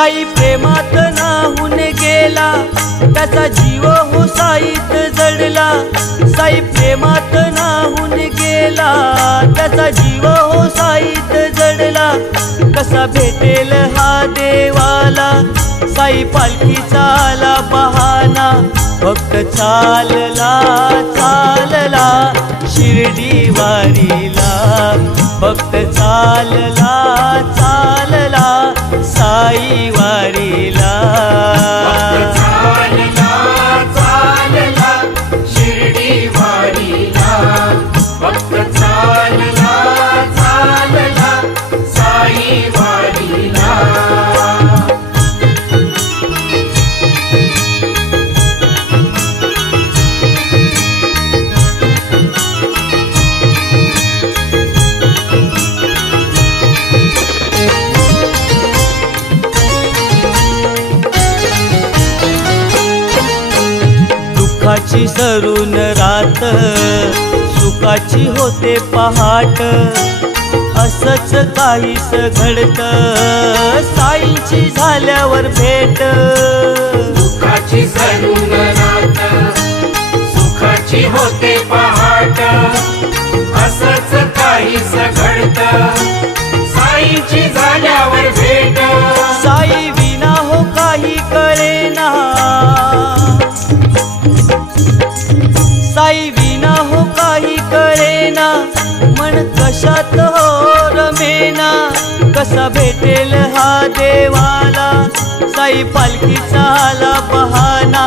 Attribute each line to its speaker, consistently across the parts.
Speaker 1: काही प्रेमात नाहून गेला. त्याचा जीव हो साईत जडला. साई प्रेमात नाहून गेला. त्याचा जीव हो साईत जडला. कसा भेटेल हा देवाला? साई पालखी चाला बहाना. फक्त चालला चालला. शिर्डी वारीला. फक्त चालला आई वारीला.
Speaker 2: चालला शिर्डी
Speaker 1: दुःखाची सरून रात सुखाची होते पहाट असच काहीस घडत. साईची झाल्यावर भेट.
Speaker 2: दुःखाची सरून रात सुखाची होते पहाट असच काहीच घडत. साईची झाल्यावर भेट.
Speaker 1: साई विना हो काही कळेना मन कशात हो रमेना कसा भेटेल हा देवाला? साई पालखी चाला बहाना.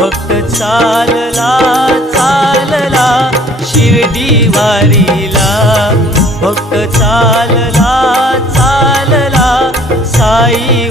Speaker 1: भक्त चालला चालला शिर्डी वारीला भक्त चालला चालला साई